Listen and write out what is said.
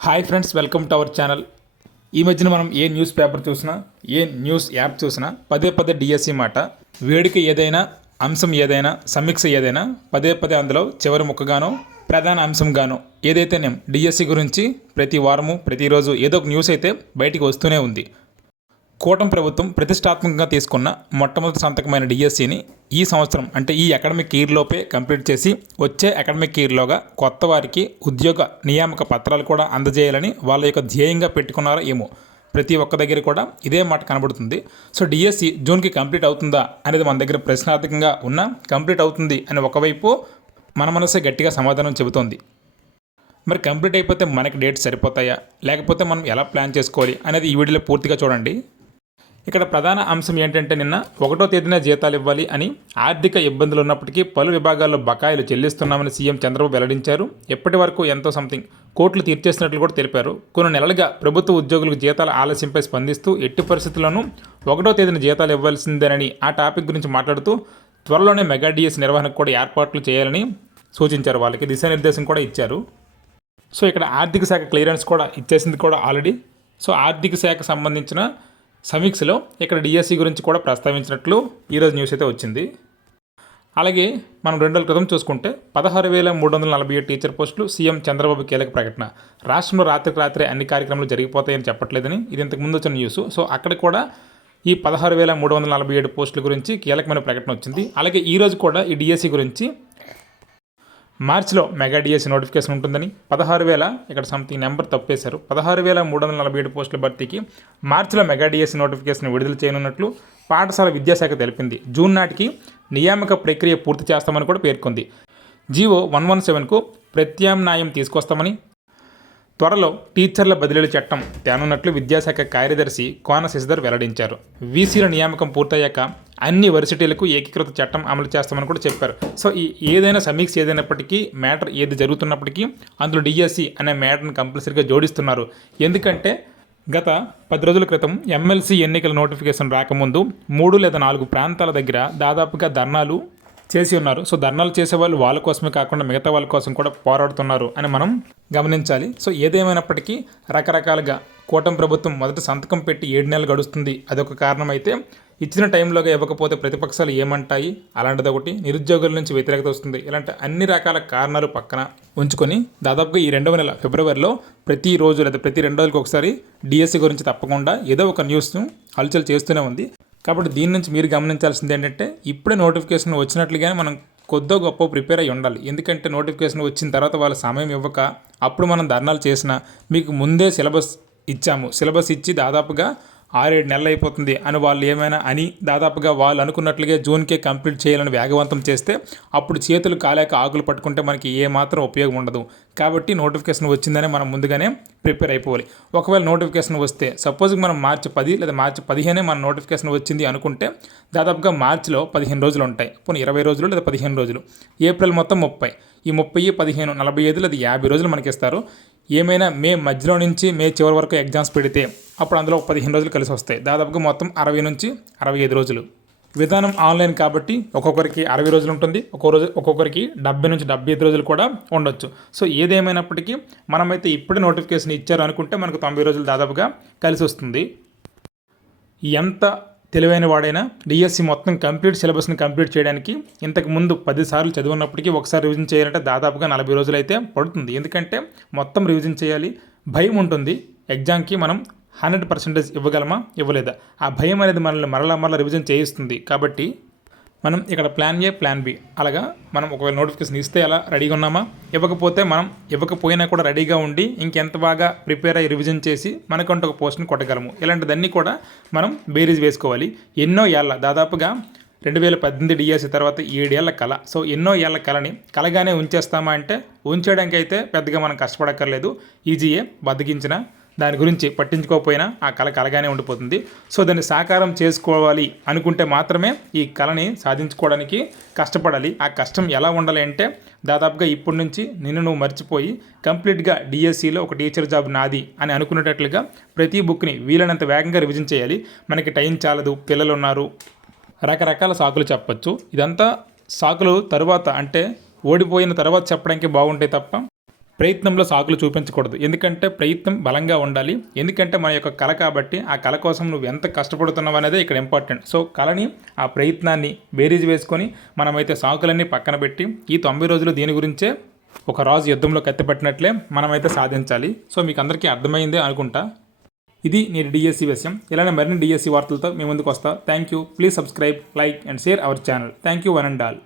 Hi friends, welcome to our channel. ఈ మధ్యన మనం ఏ న్యూస్ పేపర్ చూసినా, ఏ న్యూస్ యాప్ చూసినా పదే పదే డిఎస్సి మాట. వేడుక ఏదైనా, అంశం ఏదైనా, సమీక్ష ఏదైనా పదే పదే అందులో చివరి ముక్కగానో ప్రధాన అంశంగానో ఏదైతేనేం డిఎస్సి గురించి ప్రతి వారము ప్రతిరోజు ఏదో ఒక న్యూస్ అయితే బయటికి వస్తూనే ఉంది. కూటమి ప్రభుత్వం ప్రతిష్టాత్మకంగా తీసుకున్న మొట్టమొదటి సంతకమైన డిఎస్సిని ఈ సంవత్సరం అంటే ఈ అకాడమిక్ ఇయర్లోపే కంప్లీట్ చేసి వచ్చే అకాడమిక్ ఇయర్లోగా కొత్త వారికి ఉద్యోగ నియామక పత్రాలు కూడా అందజేయాలని వాళ్ళ యొక్క ధ్యేయంగా పెట్టుకున్నారో ఏమో. ప్రతి ఒక్క దగ్గర కూడా ఇదే మాట కనబడుతుంది. సో డిఎస్సి జూన్కి కంప్లీట్ అవుతుందా అనేది మన దగ్గర ప్రశ్నార్థకంగా ఉన్నా కంప్లీట్ అవుతుంది అని ఒకవైపు మన మనసే గట్టిగా సమాధానం చెబుతోంది. మరి కంప్లీట్ అయిపోతే మనకి డేట్స్ సరిపోతాయా, లేకపోతే మనం ఎలా ప్లాన్ చేసుకోవాలి అనేది ఈ వీడియోలో పూర్తిగా చూడండి. ఇక్కడ ప్రధాన అంశం ఏంటంటే, నిన్న 1వ తేదీన జీతాలు ఇవ్వాలి అని ఆర్థిక ఇబ్బందులు ఉన్నప్పటికీ పలు విభాగాల్లో బకాయిలు చెల్లిస్తున్నామని సీఎం చంద్రబాబు వెల్లడించారు. ఎప్పటి వరకు ఎంతో సంథింగ్ కోట్లు తీర్చేసినట్లు కూడా తెలిపారు. కొన్ని నెలలుగా ప్రభుత్వ ఉద్యోగులకు జీతాల ఆలస్యంపై స్పందిస్తూ ఎట్టి పరిస్థితుల్లోనూ 1వ తేదీన జీతాలు ఇవ్వాల్సిందేనని ఆ టాపిక్ గురించి మాట్లాడుతూ త్వరలోనే మెగా డిఎస్ నిర్వహణకు కూడా ఏర్పాట్లు చేయాలని సూచించారు. వాళ్ళకి దిశానిర్దేశం కూడా ఇచ్చారు. సో ఇక్కడ ఆర్థిక శాఖ క్లియరెన్స్ కూడా ఇచ్చేసింది కూడా ఆల్రెడీ. సో ఆర్థిక శాఖ సంబంధించిన సమీక్షలో ఇక్కడ డిఎస్సి గురించి కూడా ప్రస్తావించినట్లు ఈరోజు న్యూస్ అయితే వచ్చింది. అలాగే మనం 2 రోజుల క్రితం చూసుకుంటే 16,347 టీచర్ పోస్టులు సీఎం చంద్రబాబు కీలక ప్రకటన. రాష్ట్రంలో రాత్రికి రాత్రే అన్ని కార్యక్రమాలు జరిగిపోతాయని చెప్పట్లేదని ఇది ఇంతకు ముందు వచ్చిన న్యూస్. సో అక్కడ కూడా ఈ 16,347 పోస్టుల గురించి కీలకమైన ప్రకటన వచ్చింది. అలాగే ఈరోజు కూడా ఈ డిఎస్సి గురించి మార్చిలో మెగా డిఎస్సి నోటిఫికేషన్ ఉంటుందని, 16,000 ఇక్కడ సంథింగ్ నెంబర్ తప్పేశారు, 16,347 పోస్టుల భర్తీకి మార్చిలో మెగా డిఎస్సి నోటిఫికేషన్ విడుదల చేయనున్నట్లు పాఠశాల విద్యాశాఖ తెలిపింది. జూన్ నాటికి నియామక ప్రక్రియ పూర్తి చేస్తామని కూడా పేర్కొంది. జీవో 117కు ప్రత్యామ్నాయం తీసుకొస్తామని, త్వరలో టీచర్ల బదిలీల చట్టం తేనున్నట్లు విద్యాశాఖ కార్యదర్శి కోన శశిధర్ వెల్లడించారు. వీసీల నియామకం పూర్తయ్యాక అన్ని వర్సిటీలకు ఏకీకృత చట్టం అమలు చేస్తామని కూడా చెప్పారు. సో ఈ ఏదైనా సమీక్ష ఏదైనప్పటికీ, మ్యాటర్ ఏది జరుగుతున్నప్పటికీ అందులో డిఎస్సి అనే మ్యాటర్ని కంపల్సరీగా జోడిస్తున్నారు. ఎందుకంటే గత 10 రోజుల క్రితం ఎమ్మెల్సీ ఎన్నికల నోటిఫికేషన్ రాకముందు 3 లేదా 4 ప్రాంతాల దగ్గర దాదాపుగా ధర్నాలు చేసి ఉన్నారు. సో ధర్నాలు చేసేవాళ్ళు వాళ్ళ కోసమే కాకుండా మిగతా వాళ్ళ కోసం కూడా పోరాడుతున్నారు అని మనం గమనించాలి. సో ఏదేమైనప్పటికీ రకరకాలుగా కూటమి ప్రభుత్వం మొదటి సంతకం పెట్టి 7 నెలలు గడుస్తుంది. అదొక కారణం అయితే, ఇచ్చిన టైంలోగా ఇవ్వకపోతే ప్రతిపక్షాలు ఏమంటాయి, అలాంటిది ఒకటి, నిరుద్యోగుల నుంచి వ్యతిరేకత వస్తుంది, ఇలాంటి అన్ని రకాల కారణాలు పక్కన ఉంచుకొని దాదాపుగా ఈ 2వ నెల ఫిబ్రవరిలో ప్రతిరోజు లేదా ప్రతి 2 రోజులకు ఒకసారి డిఎస్సి గురించి తప్పకుండా ఏదో ఒక న్యూస్ను హల్చల్ చేస్తూనే ఉంది. కాబట్టి దీని నుంచి మీరు గమనించాల్సింది ఏంటంటే, ఇప్పుడే నోటిఫికేషన్ వచ్చినట్లుగానే మనం కొద్దో గొప్ప ప్రిపేర్ అయ్యి ఉండాలి. ఎందుకంటే నోటిఫికేషన్ వచ్చిన తర్వాత వాళ్ళ సమయం ఇవ్వక అప్పుడు మనం ధర్నాలు చేసినా, మీకు ముందే సిలబస్ ఇచ్చాము, సిలబస్ ఇచ్చి దాదాపుగా 6-7 నెలలు అయిపోతుంది అని వాళ్ళు ఏమైనా అని దాదాపుగా వాళ్ళు అనుకున్నట్లుగా జూన్కే కంప్లీట్ చేయాలని వేగవంతం చేస్తే అప్పుడు చేతులు కాలేక ఆకులు పట్టుకుంటే మనకి ఏమాత్రం ఉపయోగం ఉండదు. కాబట్టి నోటిఫికేషన్ వచ్చిందని మనం ముందుగానే ప్రిపేర్ అయిపోవాలి. ఒకవేళ నోటిఫికేషన్ వస్తే సపోజ్ మనం మార్చి 10 లేదా మార్చి 15 మన నోటిఫికేషన్ వచ్చింది అనుకుంటే దాదాపుగా మార్చిలో 15 రోజులు ఉంటాయి, పోనీ 20 రోజులు లేదా 15 రోజులు, ఏప్రిల్ మొత్తం 30, ఈ 30, 15, 45 లేదా 50 రోజులు మనకి ఇస్తారు. ఏమైనా మే మధ్యలో నుంచి మే చివరి వరకు ఎగ్జామ్స్ పెడితే అప్పుడు అందులో 15 రోజులు కలిసి వస్తాయి. దాదాపుగా మొత్తం 60 నుంచి 65 రోజులు. విధానం ఆన్లైన్ కాబట్టి ఒక్కొక్కరికి 60 రోజులు ఉంటుంది, ఒక్కొక్కరికి 70 నుంచి 75 రోజులు కూడా ఉండొచ్చు. సో ఏదేమైనప్పటికీ మనమైతే ఇప్పుడే నోటిఫికేషన్ ఇచ్చారు అనుకుంటే మనకు 90 రోజులు దాదాపుగా కలిసి వస్తుంది. ఎంత తెలివైన వాడైనా డిఎస్సి మొత్తం కంప్లీట్ సిలబస్ని కంప్లీట్ చేయడానికి ఇంతకు ముందు 10 సార్లు చదివినప్పటికీ ఒకసారి రివిజన్ చేయాలంటే దాదాపుగా 40 రోజులు అయితే పడుతుంది. ఎందుకంటే మొత్తం రివిజన్ చేయాలి, భయం ఉంటుంది. ఎగ్జామ్కి మనం 100% ఇవ్వగలమా ఇవ్వలేదా, ఆ భయం అనేది మనల్ని మరలా రివిజన్ చేయిస్తుంది. కాబట్టి మనం ఇక్కడ ప్లాన్ ఏ, ప్లాన్ బి, అలాగా మనం ఒకవేళ నోటిఫికేషన్ ఇస్తే అలా రెడీగా ఉన్నామా, ఇవ్వకపోతే మనం ఇవ్వకపోయినా కూడా రెడీగా ఉండి ఇంకెంత బాగా ప్రిపేర్ అయ్యి రివిజన్ చేసి మనకంటూ ఒక పోస్ట్ని కొట్టగలము. ఇలాంటిదన్నీ కూడా మనం బేరీజ్ వేసుకోవాలి. ఎన్నో ఏళ్ళ దాదాపుగా 2018 డిఎస్సి తర్వాత 7 ఏళ్ల కళ. సో ఎన్నో ఏళ్ల కళని కలగానే ఉంచేస్తామా అంటే ఉంచేయడానికి అయితే పెద్దగా మనం కష్టపడక్కర్లేదు. ఈజీయే, బతికించిన దాని గురించి పట్టించుకోకపోయినా ఆ కళ కలగానే ఉండిపోతుంది. సో దాన్ని సాకారం చేసుకోవాలి అనుకుంటే మాత్రమే ఈ కళని సాధించుకోవడానికి కష్టపడాలి. ఆ కష్టం ఎలా ఉండాలి అంటే దాదాపుగా ఇప్పటి నుంచి నిన్ను నువ్వు మర్చిపోయి కంప్లీట్గా డిఎస్సిలో ఒక టీచర్ జాబ్ నాది అని అనుకునేటట్లుగా ప్రతి బుక్ని వీలైనంత వేగంగా రివిజన్ చేయాలి. మనకి టైం చాలదు, పిల్లలు ఉన్నారు, రకరకాల సాకులు చెప్పచ్చు. ఇదంతా సాకులు తరువాత అంటే ఓడిపోయిన తర్వాత చెప్పడానికి బాగుంటాయి తప్ప ప్రయత్నంలో సాకులు చూపించకూడదు. ఎందుకంటే ప్రయత్నం బలంగా ఉండాలి. ఎందుకంటే మన యొక్క కళ కాబట్టి ఆ కళ కోసం నువ్వు ఎంత కష్టపడుతున్నావు అనేది ఇక్కడ ఇంపార్టెంట్. సో కళని, ఆ ప్రయత్నాన్ని బేరీజ్ వేసుకొని మనమైతే సాకులన్నీ పక్కన పెట్టి ఈ 90 రోజులు దీని గురించే ఒక రాజు యుద్ధంలో కత్తిపెట్టినట్లే మనమైతే సాధించాలి. సో మీకు అందరికీ అర్థమైందే అనుకుంటా. ఇది నేటి డిఎస్సి విషయం. ఇలానే మరిన్ని డిఎస్సి వార్తలతో మీ ముందుకు వస్తా. Thank you. Please subscribe, like and share our channel. Thank you one and all.